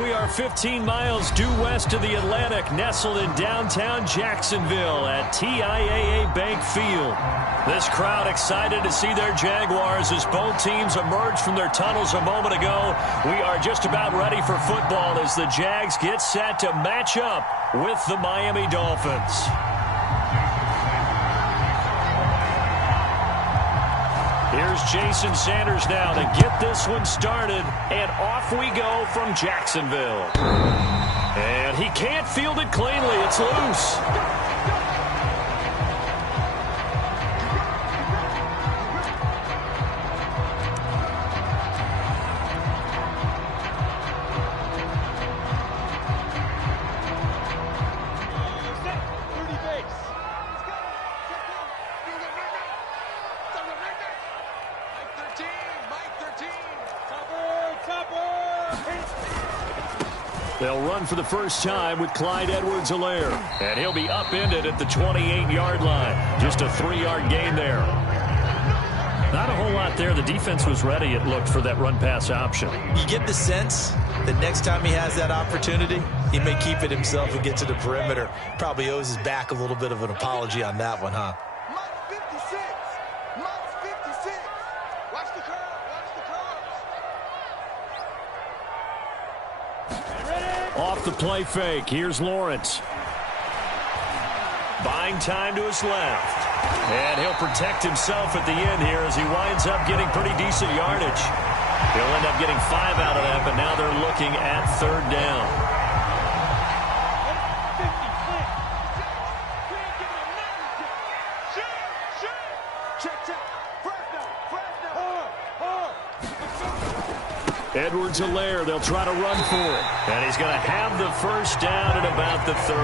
We are 15 miles due west of the Atlantic, nestled in downtown Jacksonville at TIAA Bank Field. This crowd excited to see their Jaguars as both teams emerged from their tunnels a moment ago. We are just about ready for football as the Jags get set to match up with the Miami Dolphins. Here's Jason Sanders now to get this one started, and off we go from Jacksonville. And he can't field it cleanly. It's loose. They'll run for the first time with Clyde Edwards-Helaire. And he'll be upended at the 28-yard line. Just a 3-yard gain there. Not a whole lot there. The defense was ready, it looked, for that run-pass option. You get the sense that next time he has that opportunity, he may keep it himself and get to the perimeter. Probably owes his back a little bit of an apology on that one, huh? Off the play fake, here's Lawrence. Buying time to his left. And he'll protect himself at the end here as he winds up getting pretty decent yardage. He'll end up getting 5 out of that, but now they're looking at 3rd down. Edwards-Helaire, they'll try to run for it. And he's going to have the first down at about the 38.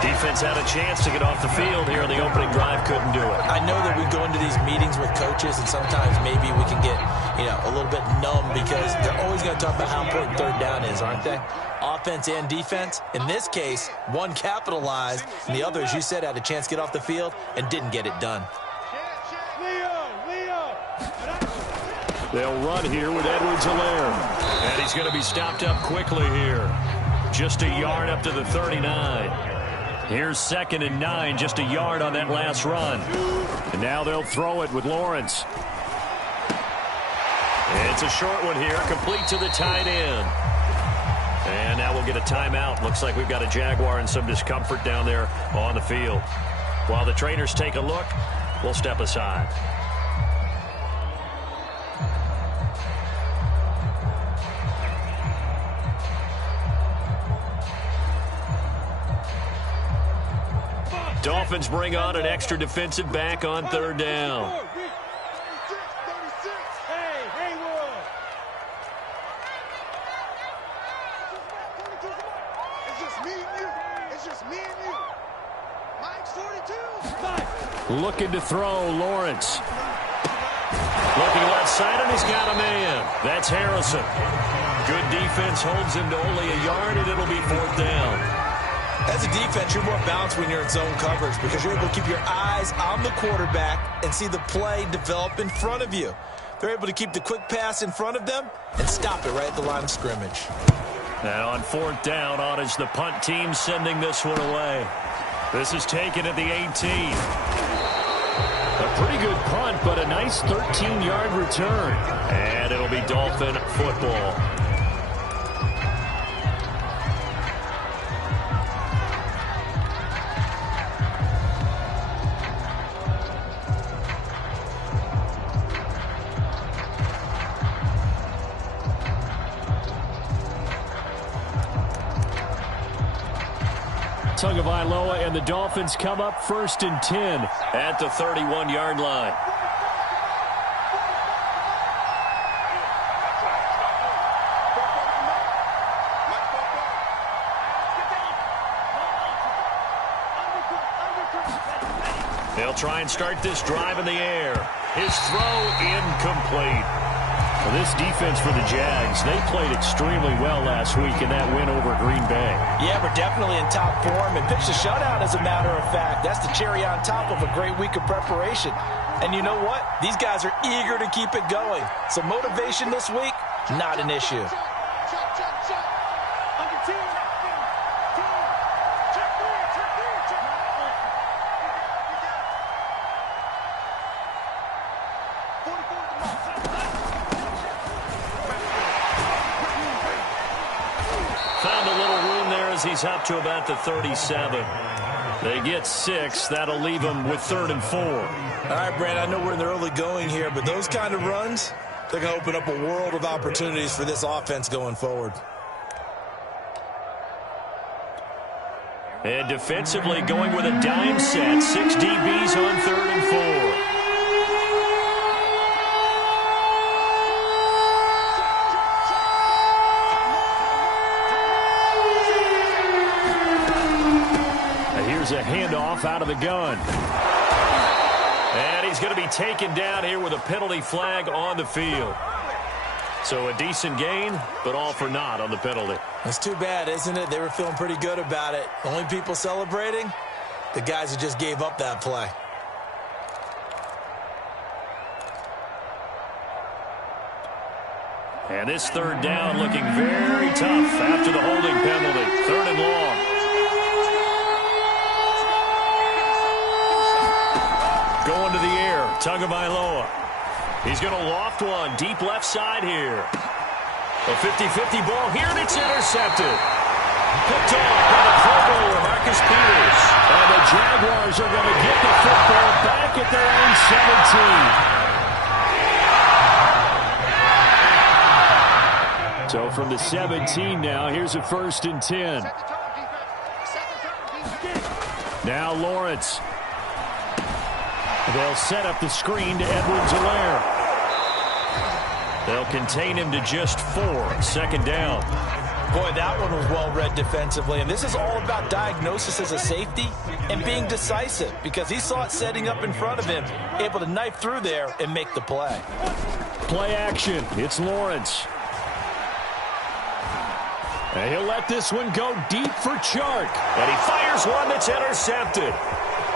Defense had a chance to get off the field here in the opening drive, couldn't do it. I know that we go into these meetings with coaches, and sometimes maybe we can get, a little bit numb because they're always going to talk about how important 3rd down is, aren't they? Offense and defense. In this case, one capitalized, and the other, as you said, had a chance to get off the field and didn't get it done. They'll run here with Edwards-Helaire. And he's going to be stopped up quickly here. Just a yard up to the 39. Here's 2nd and 9, just a yard on that last run. And now they'll throw it with Lawrence. It's a short one here, complete to the tight end. And now we'll get a timeout. Looks like we've got a Jaguar in some discomfort down there on the field. While the trainers take a look, we'll step aside. Dolphins bring on an extra defensive back on 3rd down. Looking to throw, Lawrence. Looking left side, and he's got a man. That's Harrison. Good defense holds him to only a yard, and it'll be 4th down. As a defense, you're more balanced when you're in zone coverage because you're able to keep your eyes on the quarterback and see the play develop in front of you. They're able to keep the quick pass in front of them and stop it right at the line of scrimmage. Now on 4th down, on is the punt team sending this one away. This is taken at the 18. A pretty good punt, but a nice 13-yard return. And it'll be Dolphin football. Tagovailoa and the Dolphins come up 1st and 10 at the 31-yard line. They'll try and start this drive in the air. His throw incomplete. Well, this defense for the Jags, they played extremely well last week in that win over Green Bay. Yeah, we're definitely in top form and pitched a shutout, as a matter of fact. That's the cherry on top of a great week of preparation. And you know what? These guys are eager to keep it going. So motivation this week, not an issue. Found a little room there as he's up to about the 37. They get 6. That'll leave them with 3rd and 4. All right, Brand, I know we're in the early going here, but those kind of runs, they're going to open up a world of opportunities for this offense going forward. And defensively going with a dime set. 6 DBs on 3rd and 4. Here's a handoff out of the gun. And he's going to be taken down here with a penalty flag on the field. So a decent gain, but all for naught on the penalty. It's too bad, isn't it? They were feeling pretty good about it. Only people celebrating, the guys who just gave up that play. And this 3rd down looking very tough after the holding penalty. 3rd and long. Going to the air, Tagovailoa. He's going to loft one deep left side here. A 50-50 ball here, and it's intercepted. Picked off by the Pro Bowler, Marcus Peters. And the Jaguars are going to get the football back at their own 17. So from the 17 now, here's a 1st and 10. Now Lawrence. They'll set up the screen to Edwards-Helaire. They'll contain him to just 4. 2nd down. Boy, that one was well read defensively. And this is all about diagnosis as a safety and being decisive, because he saw it setting up in front of him, able to knife through there and make the play. Play action. It's Lawrence. And he'll let this one go deep for Chark. And he fires one that's intercepted.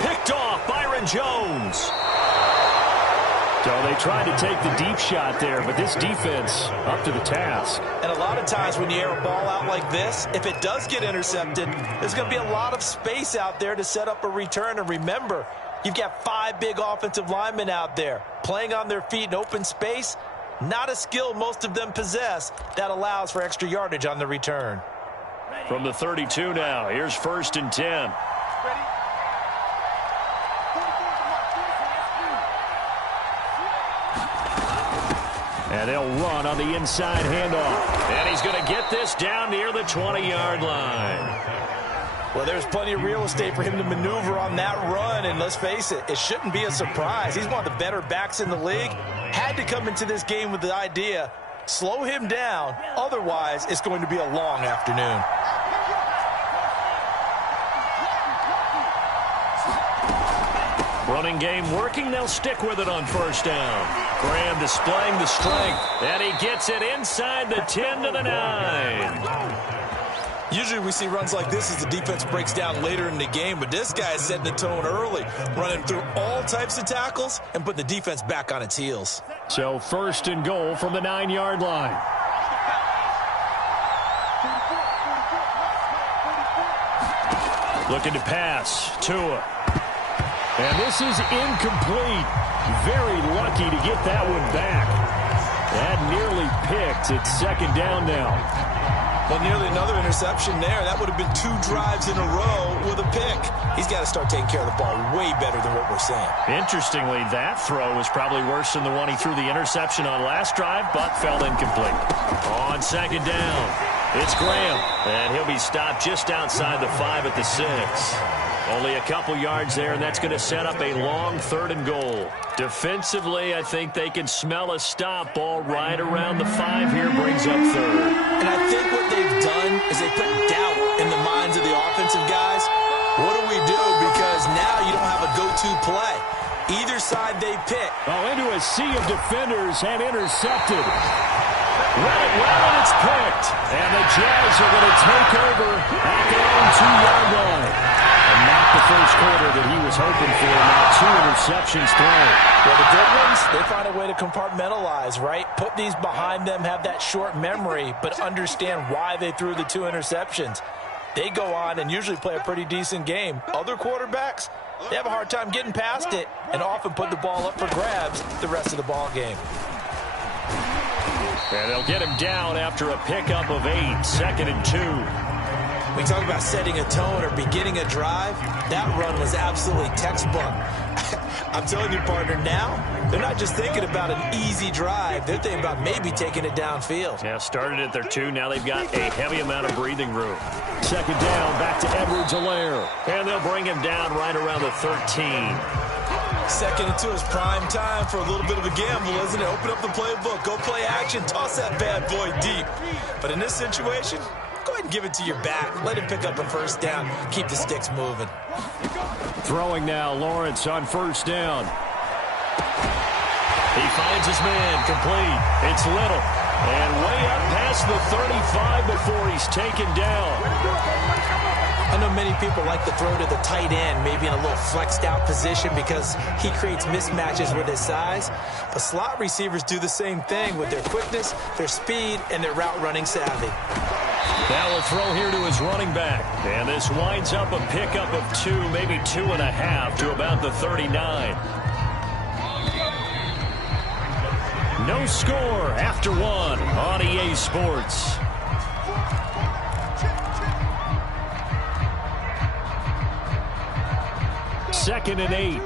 Picked off Byron Jones. So they tried to take the deep shot there, but this defense up to the task. And a lot of times when you air a ball out like this, if it does get intercepted, there's going to be a lot of space out there to set up a return. And remember, you've got 5 big offensive linemen out there playing on their feet in open space. Not a skill most of them possess that allows for extra yardage on the return. From the 32 now, here's 1st and 10. And they'll run on the inside handoff. And he's going to get this down near the 20-yard line. Well, there's plenty of real estate for him to maneuver on that run. And let's face it, it shouldn't be a surprise. He's one of the better backs in the league. Had to come into this game with the idea, slow him down. Otherwise, it's going to be a long afternoon. Running game working. They'll stick with it on 1st down. Graham displaying the strength. And he gets it inside the 10 to the 9. Usually we see runs like this as the defense breaks down later in the game, but this guy is setting the tone early, running through all types of tackles and putting the defense back on its heels. So 1st and goal from the 9-yard line. Looking to pass. Tua. And this is incomplete. Very lucky to get that one back. That nearly picked. It's 2nd down now. Well, nearly another interception there. That would have been 2 drives in a row with a pick. He's got to start taking care of the ball way better than what we're seeing. Interestingly, that throw was probably worse than the one he threw the interception on last drive, but fell incomplete. On 2nd down, it's Graham. And he'll be stopped just outside the 5 at the 6. Only a couple yards there, and that's going to set up a long 3rd and goal. Defensively, I think they can smell a stop ball right around the 5 here, brings up 3rd. And I think what they've done is they put doubt in the minds of the offensive guys. What do we do? Because now you don't have a go-to play. Either side they pick. Oh, into a sea of defenders and intercepted. Run it well, and it's picked. And the Jazz are going to take over at their own 2-yard line. And not the first quarter that he was hoping for. Now 2 interceptions thrown. Well, the good ones, they find a way to compartmentalize, right? Put these behind them, have that short memory, but understand why they threw the 2 interceptions. They go on and usually play a pretty decent game. Other quarterbacks, they have a hard time getting past it and often put the ball up for grabs the rest of the ball game. And they'll get him down after a pickup of 8, 2nd and 2. We talk about setting a tone or beginning a drive. That run was absolutely textbook. I'm telling you, partner, now they're not just thinking about an easy drive. They're thinking about maybe taking it downfield. Yeah, started at their 2. Now they've got a heavy amount of breathing room. 2nd down, back to Edwards-Helaire. And they'll bring him down right around the 13. 2nd and 2 is prime time for a little bit of a gamble, isn't it? Open up the playbook, go play action, toss that bad boy deep. But in this situation, go ahead and give it to your back. Let him pick up a first down. Keep the sticks moving. Throwing now, Lawrence on 1st down. He finds his man, complete. It's Little. And way up past the 35 before he's taken down. I know many people like to throw to the tight end, maybe in a little flexed out position because he creates mismatches with his size. But slot receivers do the same thing with their quickness, their speed, and their route running savvy. Now we'll throw here to his running back. And this winds up a pickup of 2, maybe 2.5 to about the 39. No score after 1 on EA Sports. Second and 8.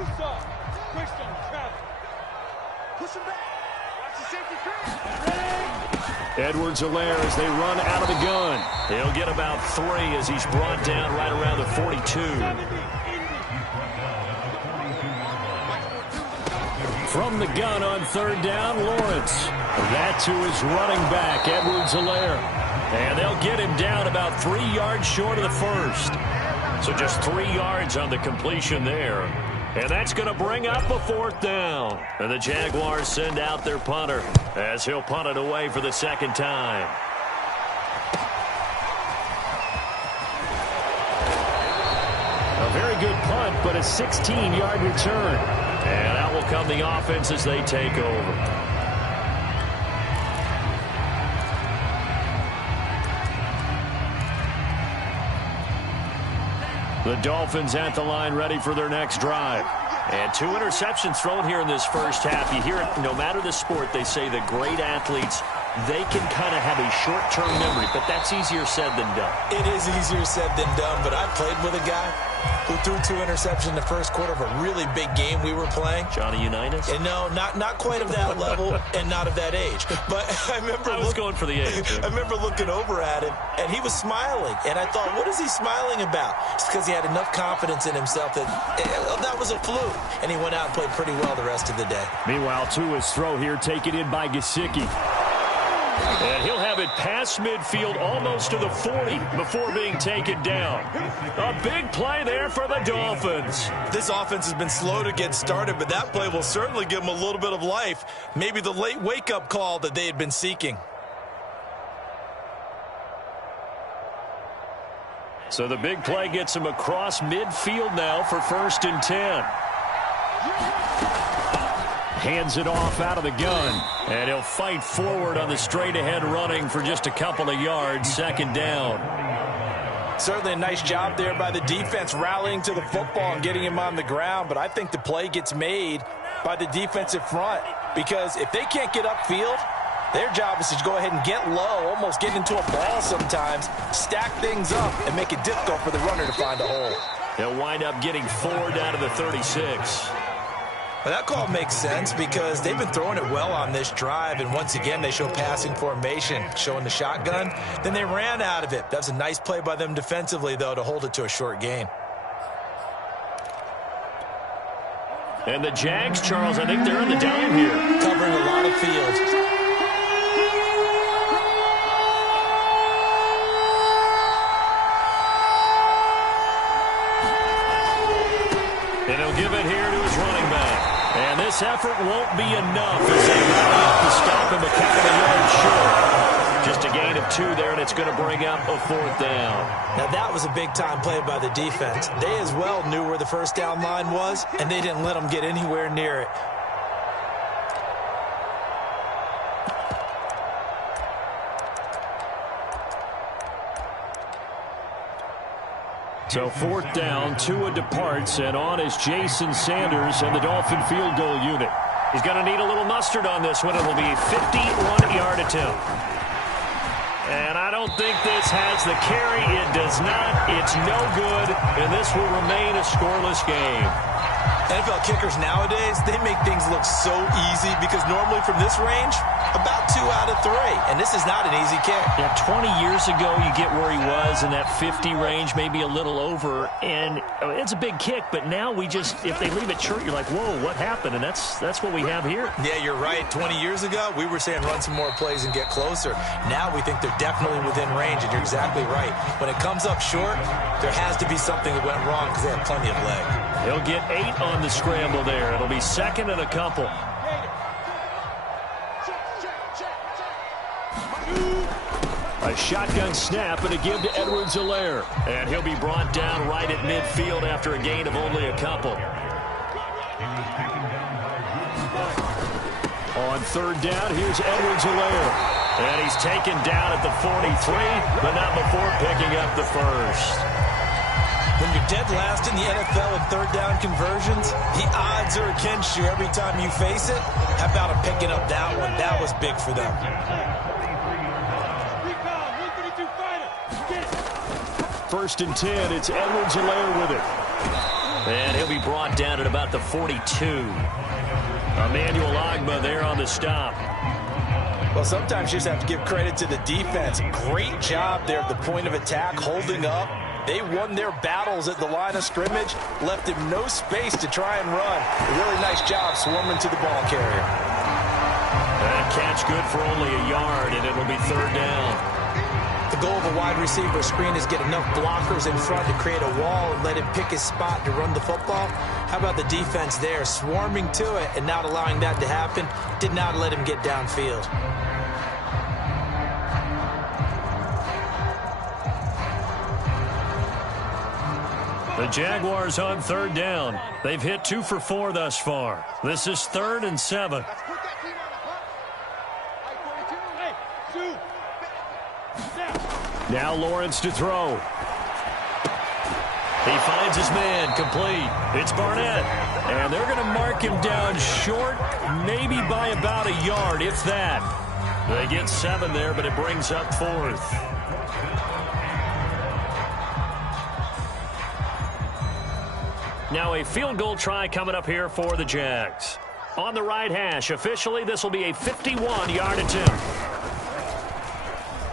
Edwards-Helaire as they run out of the gun. He'll get about 3 as he's brought down right around the 42. From the gun on 3rd down, Lawrence. That to his running back, Edwards-Helaire. And they'll get him down about 3 yards short of the 1st. So just 3 yards on the completion there. And that's going to bring up a 4th down. And the Jaguars send out their punter as he'll punt it away for the 2nd time. A very good punt, but a 16-yard return. And out will come the offense as they take over. The Dolphins at the line ready for their next drive. And 2 interceptions thrown here in this first half. You hear it, no matter the sport, they say the great athletes, they can kind of have a short-term memory, but that's easier said than done. It is easier said than done, but I played with a guy who threw 2 interceptions in the first quarter of a really big game we were playing. Johnny Unitas? And no, not quite of that level and not of that age. But I was going for the age. I remember looking over at him, and he was smiling. And I thought, what is he smiling about? It's because he had enough confidence in himself that that was a fluke. And he went out and played pretty well the rest of the day. Meanwhile, Tua's throw here taken in by Gesicki. And he'll have it past midfield almost to the 40 before being taken down. A big play there for the Dolphins. This offense has been slow to get started, but that play will certainly give them a little bit of life. Maybe the late wake-up call that they had been seeking. So the big play gets him across midfield now for 1st and 10. Hands it off out of the gun. And he'll fight forward on the straight-ahead running for just a couple of yards. 2nd down. Certainly a nice job there by the defense rallying to the football and getting him on the ground. But I think the play gets made by the defensive front. Because if they can't get upfield, their job is to go ahead and get low, almost get into a ball sometimes, stack things up, and make it difficult for the runner to find a hole. They'll wind up getting 4 down to the 36. Well, that call makes sense because they've been throwing it well on this drive, and once again, they show passing formation, showing the shotgun. Then they ran out of it. That was a nice play by them defensively, though, to hold it to a short gain. And the Jags, Charles, I think they're in the dime here. Covering a lot of field. And he'll give it here to his running back. And this effort won't be enough as they rally up to stop him a couple of yards short. Just a gain of 2 there, and it's going to bring up a 4th down. Now, that was a big-time play by the defense. They as well knew where the first down line was, and they didn't let them get anywhere near it. So 4th down, Tua departs, and on is Jason Sanders and the Dolphin field goal unit. He's going to need a little mustard on this one. It will be a 51-yard attempt. And I don't think this has the carry. It does not. It's no good, and this will remain a scoreless game. NFL kickers nowadays, they make things look so easy because normally from this range, about 2 out of 3. And this is not an easy kick. Yeah, 20 years ago, you get where he was in that 50 range, maybe a little over. And it's a big kick, but now we just, if they leave it short, you're like, whoa, what happened? And that's what we have here. Yeah, you're right. 20 years ago, we were saying run some more plays and get closer. Now we think they're definitely within range, and you're exactly right. When it comes up short, there has to be something that went wrong because they have plenty of leg. He'll get 8 on the scramble there. It'll be 2nd and a couple. A shotgun snap and a give to Edwards-Helaire. And he'll be brought down right at midfield after a gain of only a couple. On 3rd down, here's Edwards-Helaire. And he's taken down at the 43, but not before picking up the first. When you're dead last in the NFL in 3rd down conversions, the odds are against you every time you face it. How about him picking up that one? That was big for them. 1st and 10, it's Edwards-Helaire with it. And he'll be brought down at about the 42. Emmanuel Ogbah there on the stop. Well, sometimes you just have to give credit to the defense. Great job there at the point of attack, holding up. They won their battles at the line of scrimmage, left him no space to try and run. A really nice job swarming to the ball carrier. That catch good for only a yard, and it'll be 3rd down. The goal of a wide receiver screen is get enough blockers in front to create a wall and let him pick his spot to run the football. How about the defense there, swarming to it and not allowing that to happen? Did not let him get downfield. The Jaguars on 3rd down. They've hit 2 for 4 thus far. This is 3rd and 7. Now Lawrence to throw. He finds his man, complete. It's Barnett. And they're going to mark him down short, maybe by about a yard, if that. They get 7 there, but it brings up 4th. Now a field goal try coming up here for the Jags. On the right hash, officially this will be a 51-yard attempt.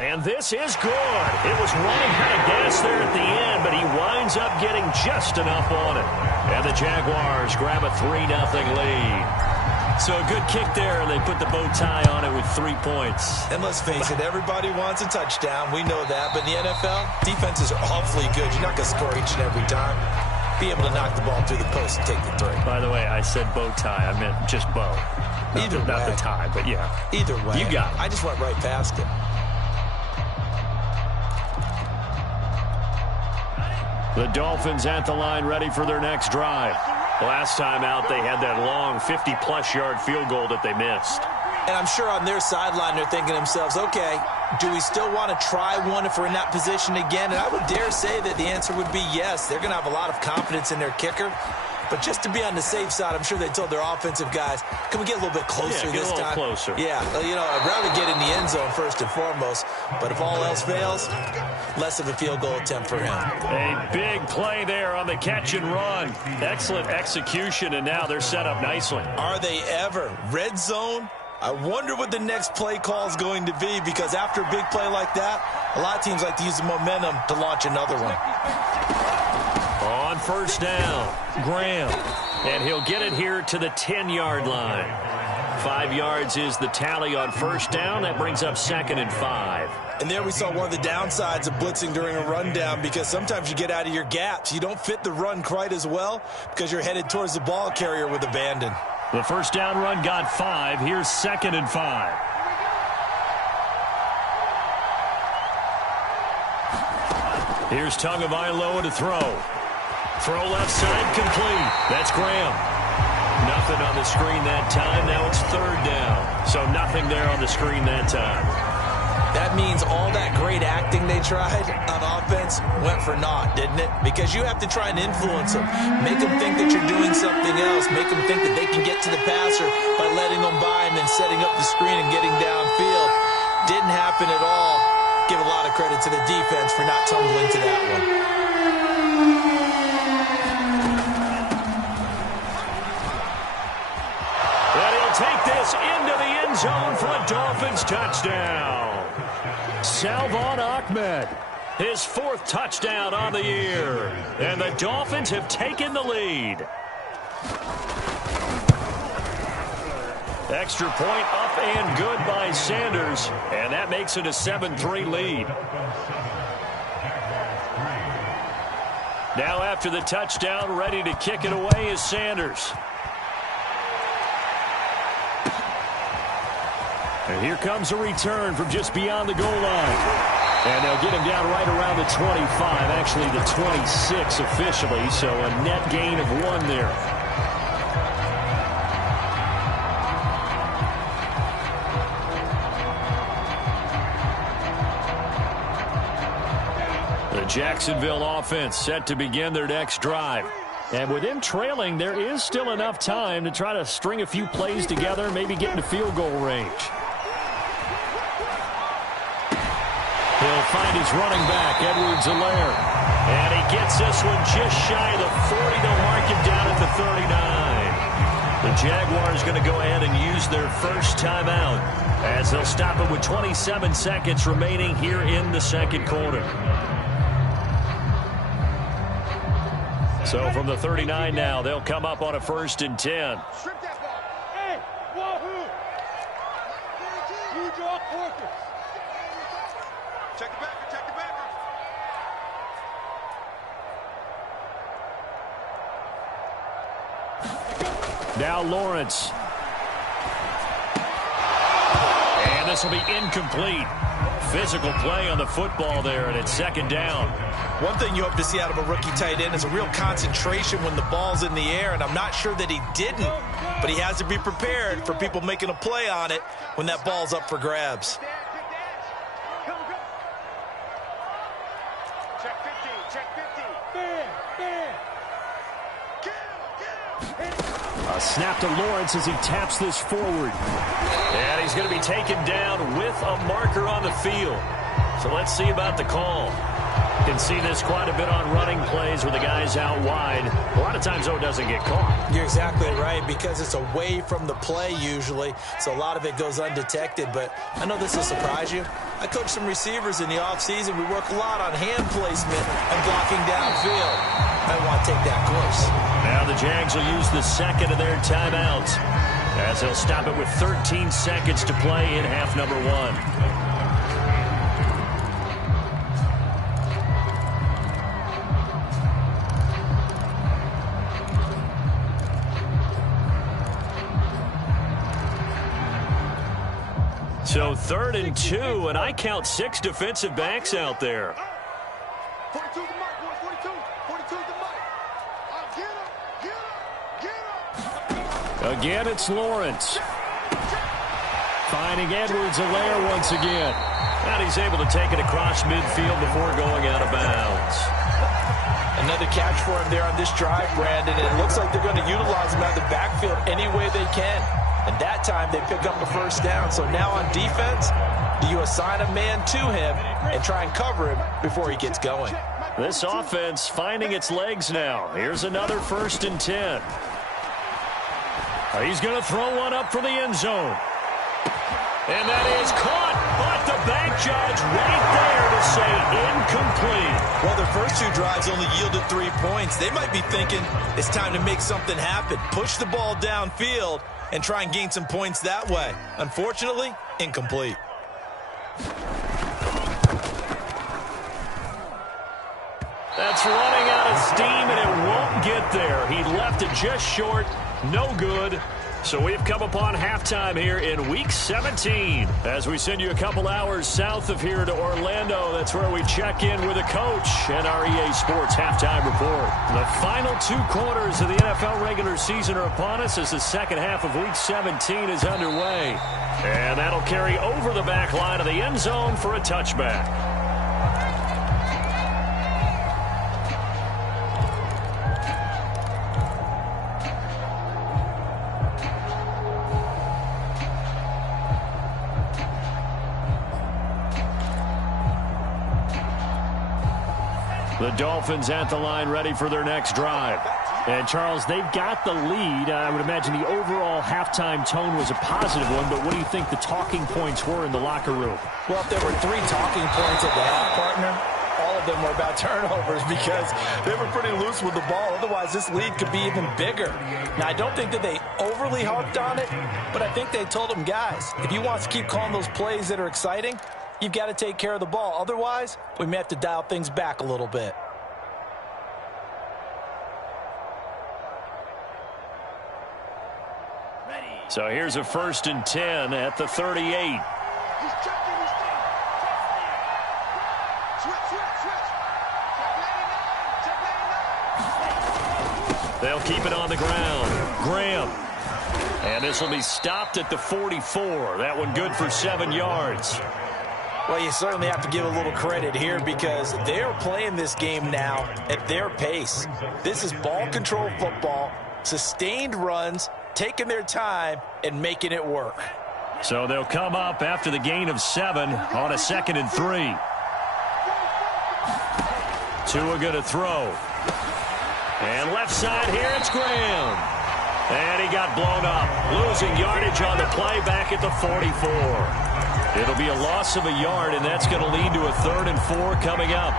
And this is good. It was running kind of gas there at the end, but he winds up getting just enough on it. And the Jaguars grab a 3-0 lead. So a good kick there, and they put the bow tie on it with 3 points. And let's face it, everybody wants a touchdown. We know that. But in the NFL, defenses are awfully good. You're not going to score each and every time. Be able to knock the ball through the post and take the 3. By the way, I said bow tie. I meant just bow. Not the tie, but yeah. Either way. You got it. I just went right past it. The Dolphins at the line ready for their next drive. Last time out, they had that long 50-plus yard field goal that they missed. And I'm sure on their sideline they're thinking to themselves, okay, do we still want to try one if we're in that position again? And I would dare say that the answer would be yes. They're going to have a lot of confidence in their kicker. But just to be on the safe side, I'm sure they told their offensive guys, can we get a little bit closer this time? Closer. Yeah, you know, I'd rather get in the end zone first and foremost. But if all else fails, less of a field goal attempt for him. A big play there on the catch and run. Excellent execution, and now they're set up nicely. Are they ever? Red zone? I wonder what the next play call is going to be, because after a big play like that, a lot of teams like to use the momentum to launch another one. On 1st down, Graham. And he'll get it here to the 10-yard line. 5 yards is the tally on 1st down. That brings up 2nd and 5. And there we saw one of the downsides of blitzing during a rundown, because sometimes you get out of your gaps. You don't fit the run quite as well because you're headed towards the ball carrier with abandon. The 1st down run got 5. Here's 2nd and 5. Here's Tagovailoa to throw. Throw left side, complete. That's Graham. Nothing on the screen that time. Now it's third down. So nothing there on the screen that time. That means all that great acting they tried on offense went for naught, didn't it? Because you have to try and influence them. Make them think that you're doing something else. Make them think that they can get to the passer by letting them by and then setting up the screen and getting downfield. Didn't happen at all. Give a lot of credit to the defense for not tumbling to that one. And he'll take this into the end zone for a Dolphins touchdown. Salvon Ahmed, his 4th touchdown on the year. And the Dolphins have taken the lead. Extra point up and good by Sanders. And that makes it a 7-3 lead. Now after the touchdown, ready to kick it away is Sanders. And here comes a return from just beyond the goal line. And they'll get him down right around the 25, actually the 26 officially, so a net gain of 1 there. The Jacksonville offense set to begin their next drive. And with them trailing, there is still enough time to try to string a few plays together, maybe get into field goal range. He'll find his running back, Edwards-Helaire. And he gets this one just shy of the 40. They'll mark him down at the 39. The Jaguars going to go ahead and use their first timeout as they'll stop it with 27 seconds remaining here in the second quarter. So from the 39 now, they'll come up on a 1st and 10. Hey, wahoo! You draw quarters. Check the backer, check the backer. Now Lawrence. And this will be incomplete. Physical play on the football there, and it's 2nd down. One thing you hope to see out of a rookie tight end is a real concentration when the ball's in the air, and I'm not sure that he didn't, but he has to be prepared for people making a play on it when that ball's up for grabs. Check 50, check 50. A snap to Lawrence as he taps this forward. And he's going to be taken down with a marker on the field. So let's see about the call. You can see this quite a bit on running plays with the guys out wide. A lot of times, though, it doesn't get caught. You're exactly right, because it's away from the play usually, so a lot of it goes undetected. But I know this will surprise you. I coach some receivers in the offseason. We work a lot on hand placement and blocking downfield. I want to take that course. Now the Jags will use the 2nd of their timeouts as they'll stop it with 13 seconds to play in half number 1. So 3rd and 2, and I count 6 defensive backs out there. 42 the mark, boys, 42. 42 the mark. Get up. Again, it's Lawrence. Finding Edwards-Helaire once again. And he's able to take it across midfield before going out of bounds. Another catch for him there on this drive, Brandon. And it looks like they're going to utilize him out of the backfield any way they can. And that time they pick up the 1st down. So now on defense, do you assign a man to him and try and cover him before he gets going? This offense finding its legs now. Here's another 1st and 10. He's going to throw one up for the end zone. And that is caught, but the back judge right there to say incomplete. Well, their first 2 drives only yielded 3 points. They might be thinking it's time to make something happen. Push the ball downfield and try and gain some points that way. Unfortunately, incomplete. That's running out of steam, and it won't get there. He left it just short. No good. So we've come upon halftime here in Week 17 as we send you a couple hours south of here to Orlando. That's where we check in with a coach and our EA Sports Halftime Report. The final 2 quarters of the NFL regular season are upon us as the second half of Week 17 is underway. And that'll carry over the back line of the end zone for a touchback. The Dolphins at the line ready for their next drive. And, Charles, they've got the lead. I would imagine the overall halftime tone was a positive one, but what do you think the talking points were in the locker room? Well, if there were 3 talking points at the half, partner, all of them were about turnovers because they were pretty loose with the ball. Otherwise, this lead could be even bigger. Now, I don't think that they overly harped on it, but I think they told them, guys, if you want to keep calling those plays that are exciting, you've got to take care of the ball. Otherwise, we may have to dial things back a little bit. So here's a 1st and 10 at the 38. He's checking. Switch. Check 99. They'll keep it on the ground. Graham. And this will be stopped at the 44. That one good for 7 yards. Well, you certainly have to give a little credit here because they're playing this game now at their pace. This is ball control football, sustained runs, taking their time and making it work. So they'll come up after the gain of 7 on a 2nd and 3. Tua going to throw. And left side here, it's Graham. And he got blown up, losing yardage on the play back at the 44. It'll be a loss of a yard, and that's going to lead to a 3rd and 4 coming up.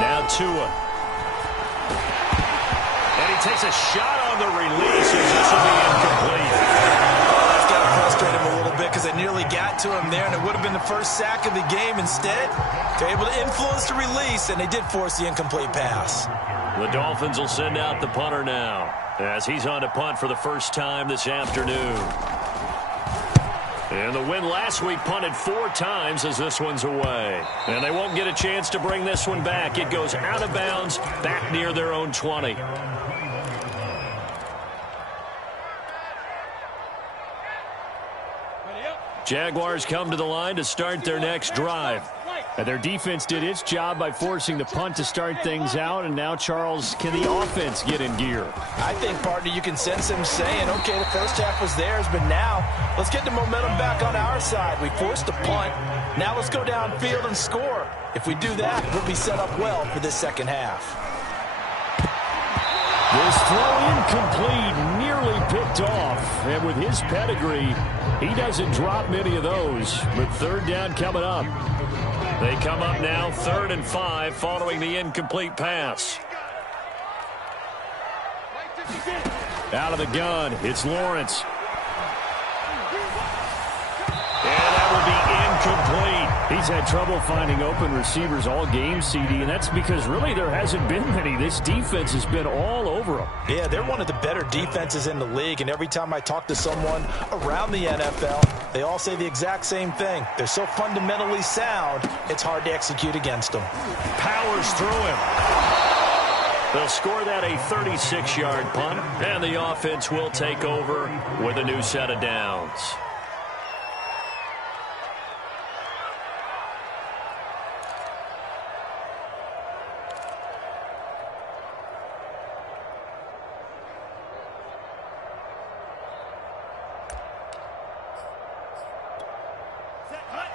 Now Tua. And he takes a shot on the release as this will be incomplete. That's got to frustrate him a little bit because they nearly got to him there, and it would have been the first sack of the game. Instead, they're able to influence the release, and they did force the incomplete pass. The Dolphins will send out the punter now as he's on to punt for the first time this afternoon. And the win last week punted 4 times as this one's away. And they won't get a chance to bring this one back. It goes out of bounds back near their own 20. Jaguars come to the line to start their next drive. And their defense did its job by forcing the punt to start things out. And now, Charles, can the offense get in gear? I think, partner, you can sense them saying, okay, the first half was theirs, but now let's get the momentum back on our side. We forced the punt. Now let's go downfield and score. If we do that, we'll be set up well for this second half. This throw incomplete, nearly picked off. And with his pedigree, he doesn't drop many of those. But 3rd down coming up. They come up now 3rd and 5 following the incomplete pass. Out of the gun, it's Lawrence. And that will be incomplete. He's had trouble finding open receivers all game, CD, and that's because really there hasn't been many. This defense has been all over them. Yeah, they're one of the better defenses in the league, and every time I talk to someone around the NFL, they all say the exact same thing. They're so fundamentally sound, it's hard to execute against them. Powers through him. They'll score that a 36-yard punt, and the offense will take over with a new set of downs.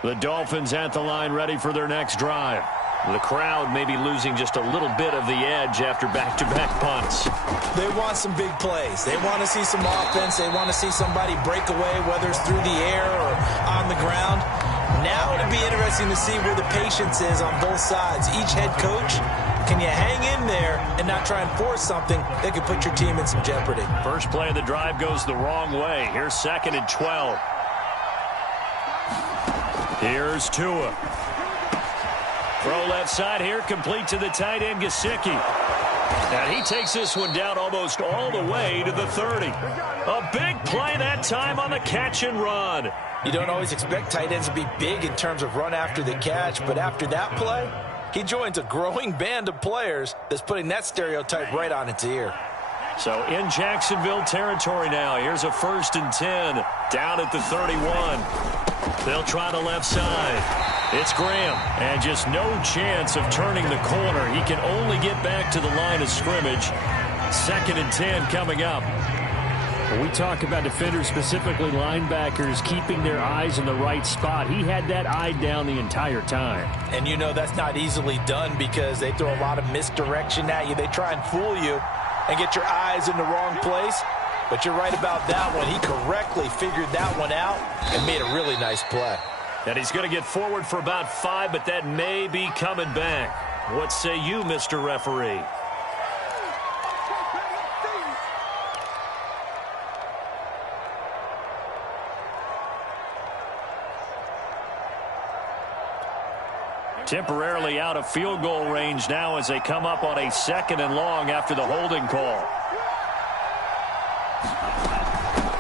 The Dolphins at the line ready for their next drive. The crowd may be losing just a little bit of the edge after back-to-back punts. They want some big plays. They want to see some offense. They want to see somebody break away, whether it's through the air or on the ground. Now it'll be interesting to see where the patience is on both sides. Each head coach, can you hang in there and not try and force something that could put your team in some jeopardy? First play of the drive goes the wrong way. Here's 2nd and 12. Here's Tua. Throw left side here, complete to the tight end, Gesicki. And he takes this one down almost all the way to the 30. A big play that time on the catch and run. You don't always expect tight ends to be big in terms of run after the catch, but after that play, he joins a growing band of players that's putting that stereotype right on its ear. So in Jacksonville territory now. Here's a 1st and 10 down at the 31. They'll try the left side. It's Graham, and just no chance of turning the corner. He can only get back to the line of scrimmage. 2nd and 10 coming up. When we talk about defenders, specifically linebackers, keeping their eyes in the right spot, he had that eye down the entire time. And you know that's not easily done because they throw a lot of misdirection at you. They try and fool you and get your eyes in the wrong place. But you're right about that one. He correctly figured that one out and made a really nice play. And he's going to get forward for about 5, but that may be coming back. What say you, Mr. Referee? Temporarily out of field goal range now as they come up on a 2nd and long after the holding call.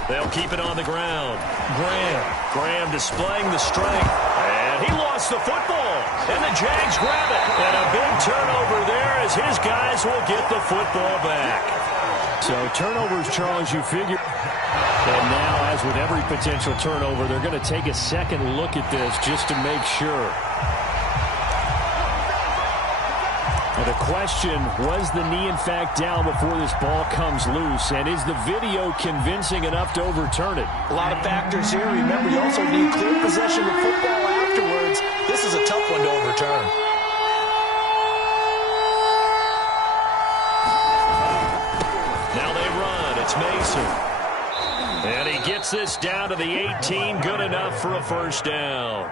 They'll keep it on the ground. Graham displaying the strength. And he lost the football. And the Jags grab it. And a big turnover there as his guys will get the football back. So turnovers, Charles, you figure. And now, as with every potential turnover, they're going to take a second look at this just to make sure. And the question, was the knee in fact down before this ball comes loose? And is the video convincing enough to overturn it? A lot of factors here. Remember, you also need clear possession of football afterwards. This is a tough one to overturn. Now they run. It's Mason. And he gets this down to the 18. Good enough for a 1st down.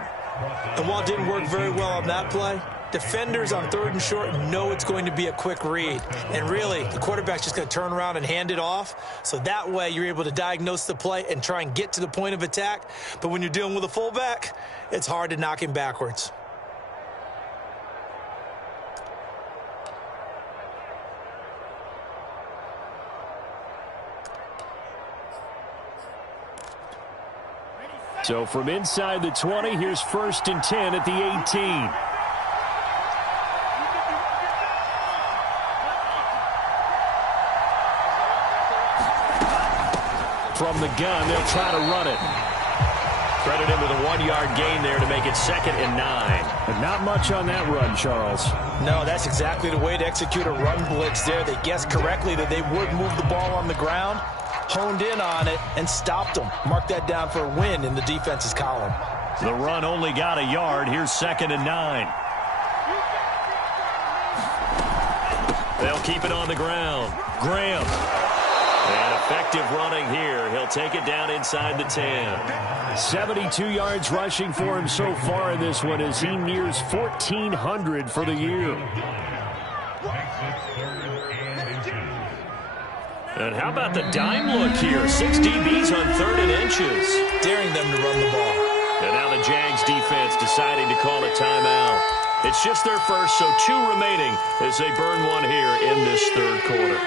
And while it didn't work very well on that play, defenders on 3rd and short know it's going to be a quick read. And really, the quarterback's just going to turn around and hand it off. So that way, you're able to diagnose the play and try and get to the point of attack. But when you're dealing with a fullback, it's hard to knock him backwards. So from inside the 20, here's 1st and 10 at the 18. From the gun, they'll try to run it. Credit him with a 1-yard gain there to make it 2nd and 9. But not much on that run, Charles. No, that's exactly the way to execute a run blitz there. They guessed correctly that they would move the ball on the ground, honed in on it, and stopped them. Mark that down for a win in the defense's column. The run only got a yard. Here's 2nd and 9. They'll keep it on the ground. Graham. And effective running here. He'll take it down inside the 10. 72 yards rushing for him so far in this one as he nears 1,400 for the year. And how about the dime look here? 6 DBs on 3rd and inches. Daring them to run the ball. And now the Jags defense deciding to call a timeout. It's just their first, so 2 remaining as they burn one here in this 3rd quarter.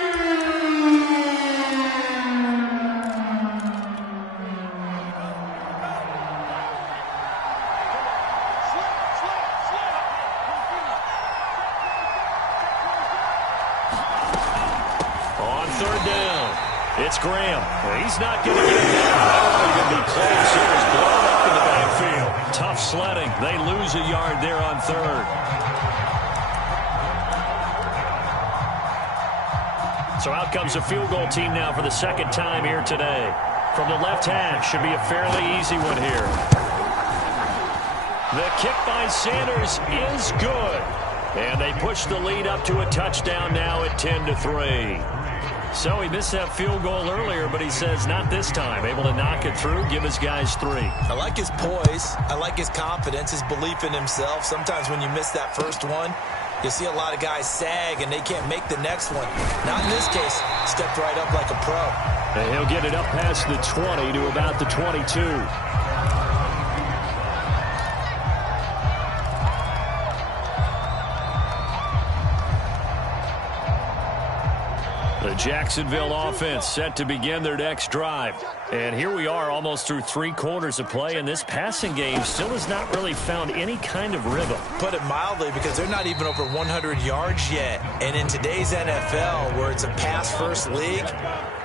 It's Graham. He's not going to get it down. Not going to be close. It was blown up in the backfield. Tough sledding. They lose a yard there on 3rd. So out comes the field goal team now for the 2nd time here today. From the left hash, should be a fairly easy one here. The kick by Sanders is good. And they push the lead up to a touchdown now at 10-3. So he missed that field goal earlier, but he says not this time. Able to knock it through, give his guys 3. I like his poise. I like his confidence, his belief in himself. Sometimes when you miss that first one, you see a lot of guys sag and they can't make the next one. Not in this case. Stepped right up like a pro. And he'll get it up past the 20 to about the 22. The Jacksonville offense set to begin their next drive. And here we are almost through 3 quarters of play, and this passing game still has not really found any kind of rhythm. Put it mildly, because they're not even over 100 yards yet. And in today's NFL, where it's a pass-first league,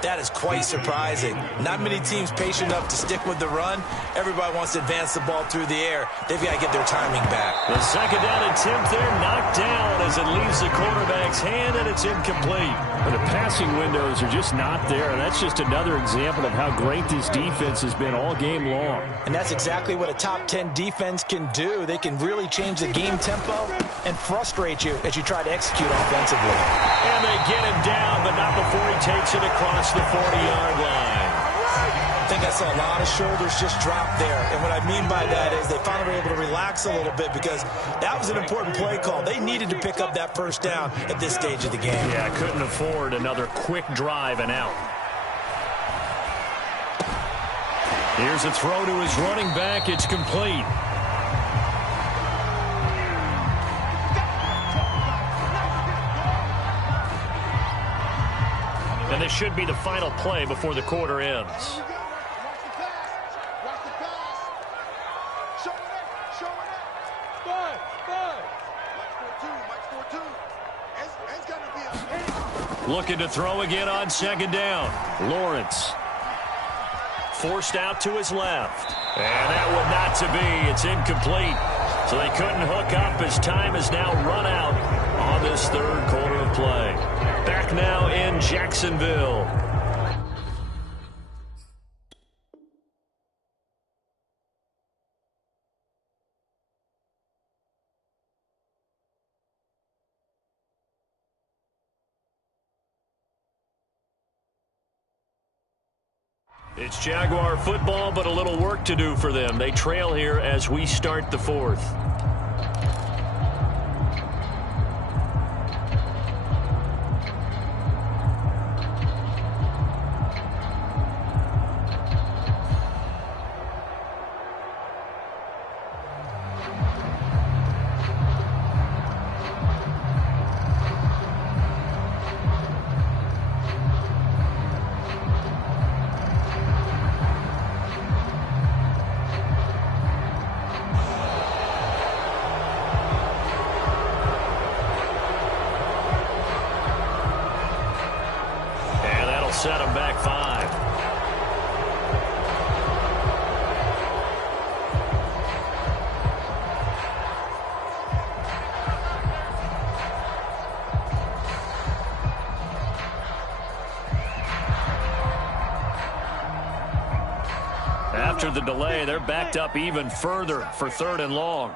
that is quite surprising. Not many teams patient enough to stick with the run. Everybody wants to advance the ball through the air. They've got to get their timing back. The second down attempt there knocked down as it leaves the quarterback's hand, and it's incomplete. And the passing windows are just not there, and that's just another example of how great this defense has been all game long. And that's exactly what a top 10 defense can do. They can really change the game tempo and frustrate you as you try to execute offensively. And they get him down, but not before he takes it across the 40-yard line. I think I saw a lot of shoulders just drop there. And what I mean by that is they finally were able to relax a little bit, because that was an important play call. They needed to pick up that first down at this stage of the game. Yeah, couldn't afford another quick drive and out. Here's a throw to his running back. It's complete. And this should be the final play before the quarter ends. Looking to throw again on second down. Lawrence forced out to his left. And that one not to be. It's incomplete. So they couldn't hook up as time is now run out on this third quarter of play. Back now in Jacksonville. It's Jaguar football, but a little work to do for them. They trail here as we start the fourth. Set him back 5. After the delay, they're backed up even further for 3rd and long.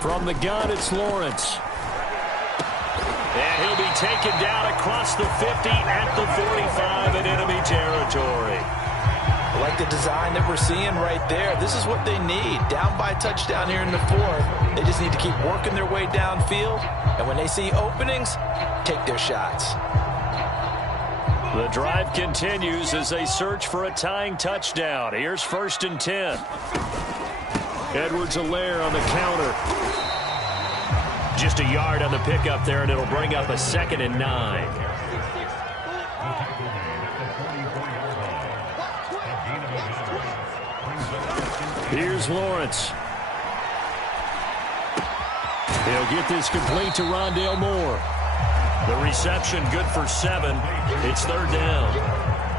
From the gun, it's Lawrence. And he'll be taken down across the 50 at the 45 in enemy territory. I like the design that we're seeing right there. This is what they need. Down by a touchdown here in the 4th. They just need to keep working their way downfield. And when they see openings, take their shots. The drive continues as they search for a tying touchdown. Here's 1st and 10. Edwards-Helaire on the counter. Just a yard on the pickup there, and it'll bring up a 2nd and 9. Here's Lawrence. He'll get this complete to Rondale Moore. The reception good for 7. It's 3rd down.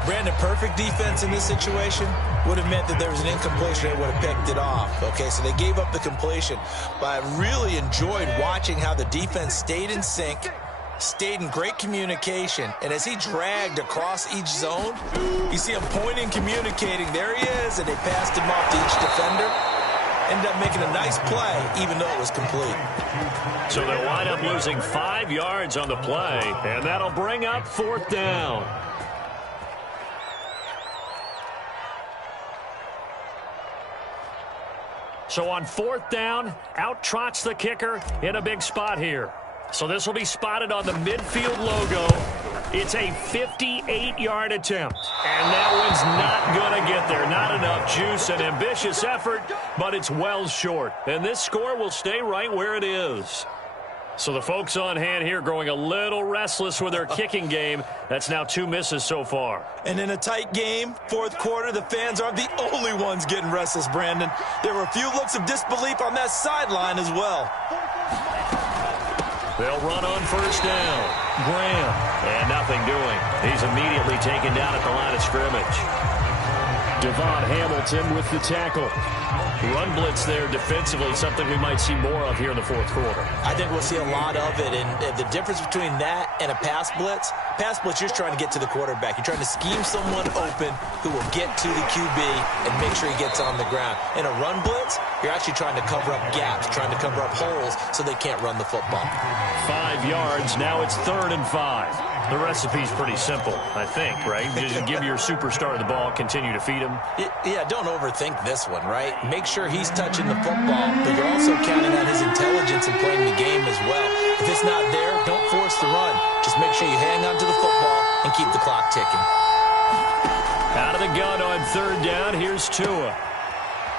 Brandon, perfect defense in this situation would have meant that there was an incompletion. They would have picked it off. Okay, so they gave up the completion. But I really enjoyed watching how the defense stayed in sync, stayed in great communication. And as he dragged across each zone, you see him pointing, communicating. There he is, and they passed him off to each defender. Ended up making a nice play, even though it was complete. So they'll wind up losing 5 yards on the play, and that'll bring up 4th down. So on 4th down, out trots the kicker in a big spot here. So this will be spotted on the midfield logo. It's a 58-yard attempt. And that one's not going to get there. Not enough juice, an ambitious effort, but it's well short. And this score will stay right where it is. So the folks on hand here growing a little restless with their kicking game. That's now 2 misses so far. And in a tight game, 4th quarter, the fans aren't the only ones getting restless, Brandon. There were a few looks of disbelief on that sideline as well. They'll run on 1st down. Graham. And nothing doing. He's immediately taken down at the line of scrimmage. Devon Hamilton with the tackle. Run blitz there defensively, something we might see more of here in the 4th quarter. I think we'll see a lot of it, and the difference between that and a pass blitz, you're just trying to get to the quarterback. You're trying to scheme someone open who will get to the QB and make sure he gets on the ground. In a run blitz, you're actually trying to cover up gaps, trying to cover up holes so they can't run the football. 5 yards, now it's 3rd and 5. The recipe's pretty simple, I think, right? Just give your superstar the ball, continue to feed him. Yeah, don't overthink this one, right? Make sure he's touching the football, but you're also counting on his intelligence and playing the game as well. If it's not there, don't force the run. Just make sure you hang on to the football and keep the clock ticking. Out of the gun on 3rd down, here's Tua.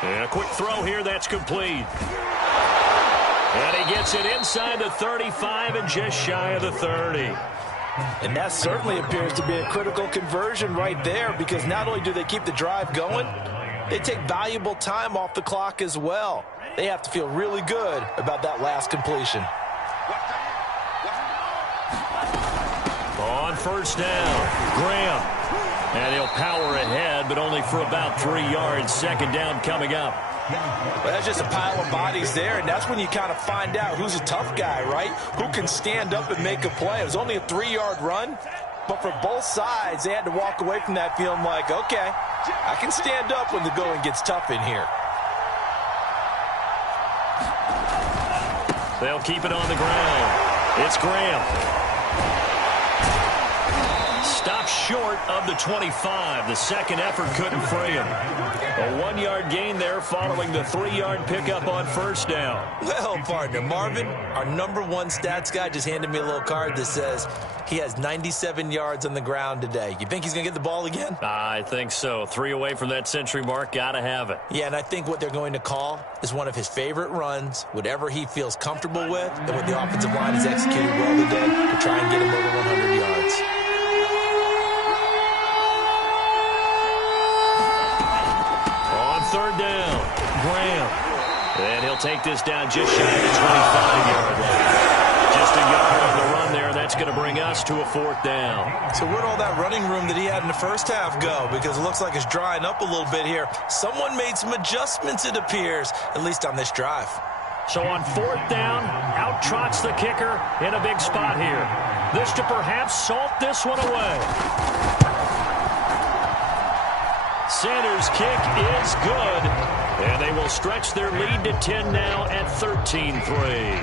And a quick throw here, that's complete. And he gets it inside the 35 and just shy of the 30. And that certainly appears to be a critical conversion right there, because not only do they keep the drive going, they take valuable time off the clock as well. They have to feel really good about that last completion. On 1st down, Graham. And he'll power ahead, but only for about 3 yards. 2nd down coming up. Well, that's just a pile of bodies there, and that's when you kind of find out who's a tough guy, right? Who can stand up and make a play. It was only a 3-yard run, but for both sides, they had to walk away from that feeling like, okay, I can stand up when the going gets tough in here. They'll keep it on the ground. It's Graham. Stopped short of the 25. The second effort couldn't free him. A 1-yard gain there following the 3-yard pickup on 1st down. Well, partner, Marvin, our #1 stats guy just handed me a little card that says he has 97 yards on the ground today. You think he's going to get the ball again? I think so. 3 away from that century mark. Got to have it. Yeah, and I think what they're going to call is one of his favorite runs, whatever he feels comfortable with, and what the offensive line has executed well today to try and get him over 100 yards. On 3rd down, Graham. And he'll take this down just shy of the 25-yard line. Just a yard on the run there. That's going to bring us to a 4th down. So where'd all that running room that he had in the first half go? Because it looks like it's drying up a little bit here. Someone made some adjustments, it appears, at least on this drive. So on 4th down, out trots the kicker in a big spot here. This to perhaps salt this one away. Sanders' kick is good, and they will stretch their lead to 10 now at 13-3.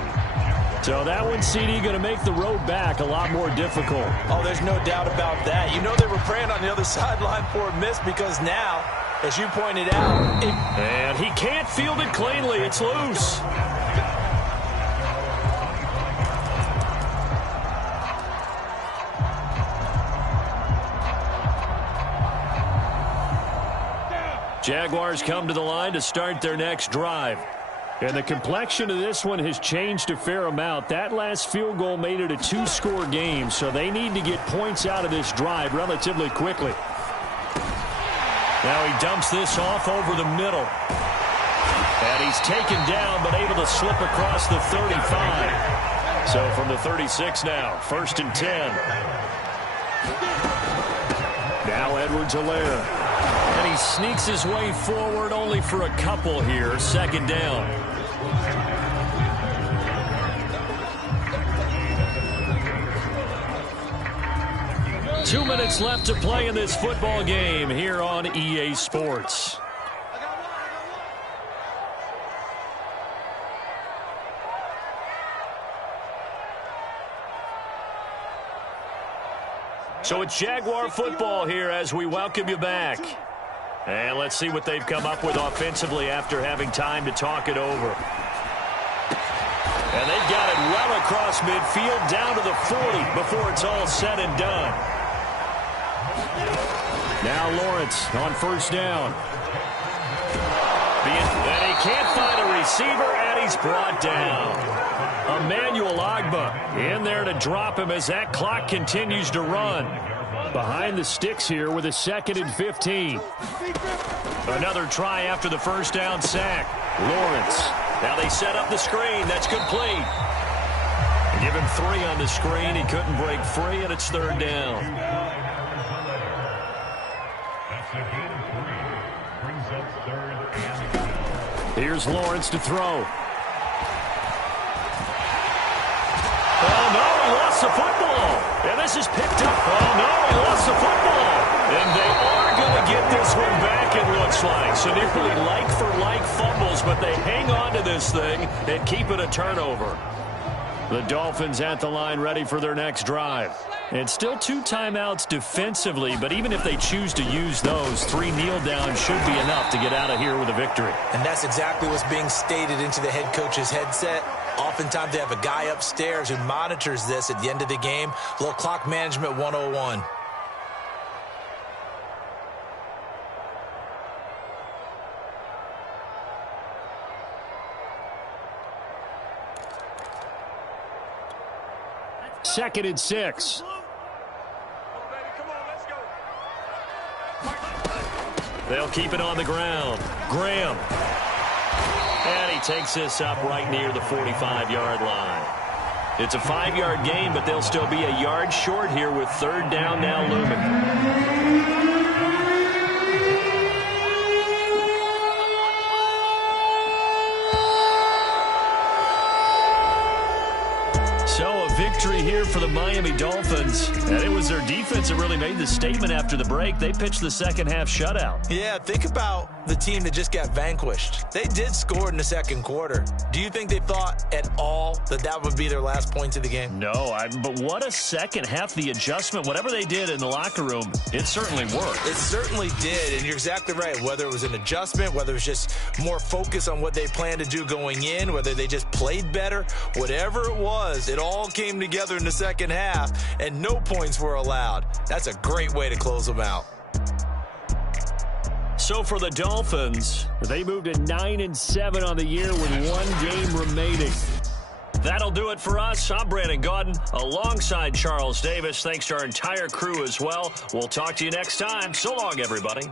So that one, CD, going to make the road back a lot more difficult. Oh, there's no doubt about that. You know they were praying on the other sideline for a miss, because now, as you pointed out, and he can't field it cleanly. It's loose. Jaguars come to the line to start their next drive. And the complexion of this one has changed a fair amount. That last field goal made it a 2-score game, so they need to get points out of this drive relatively quickly. Now he dumps this off over the middle. And he's taken down, but able to slip across the 35. So from the 36 now, 1st and 10. Now Edwards-Helaire. And he sneaks his way forward only for a couple here. 2nd down. 2 minutes left to play in this football game here on EA Sports. So it's Jaguar football here as we welcome you back. And let's see what they've come up with offensively after having time to talk it over. And they've got it well across midfield down to the 40 before it's all said and done. Now Lawrence on first down. And he can't find a receiver, and he's brought down. Emmanuel Ogbah in there to drop him as that clock continues to run. Behind the sticks here with a 2nd and 15. Another try after the first down sack. Lawrence. Now they set up the screen. That's complete. Give him 3 on the screen. He couldn't break free, and it's 3rd down. Here's Lawrence to throw. Oh, no, he lost the football. And this is picked up. Oh, no, he lost the football. And they are going to get this one back, it looks like. So nearly like-for-like fumbles, but they hang on to this thing and keep it a turnover. The Dolphins at the line ready for their next drive. And still 2 timeouts defensively, but even if they choose to use those, 3 kneel downs should be enough to get out of here with a victory. And that's exactly what's being stated into the head coach's headset. Oftentimes they have a guy upstairs who monitors this at the end of the game. A little clock management 101. Second and 6. They'll keep it on the ground. Graham. And he takes this up right near the 45-yard line. It's a 5-yard gain, but they'll still be a yard short here with 3rd down now looming. So a victory here for the Miami Dolphins. And it was their defense that really made the statement after the break. They pitched the second-half shutout. Yeah, think about the team that just got vanquished. They did score in the second quarter. Do you think they thought at all that that would be their last points of the game? No, but what a second half. The adjustment, whatever they did in the locker room, it certainly worked. It certainly did, and you're exactly right. Whether it was an adjustment, whether it was just more focus on what they planned to do going in, whether they just played better, whatever it was, it all came together in the second half, and no points were allowed. That's a great way to close them out. So for the Dolphins, they moved to 9-7 on the year with 1 game remaining. That'll do it for us. I'm Brandon Gaudin alongside Charles Davis. Thanks to our entire crew as well. We'll talk to you next time. So long, everybody.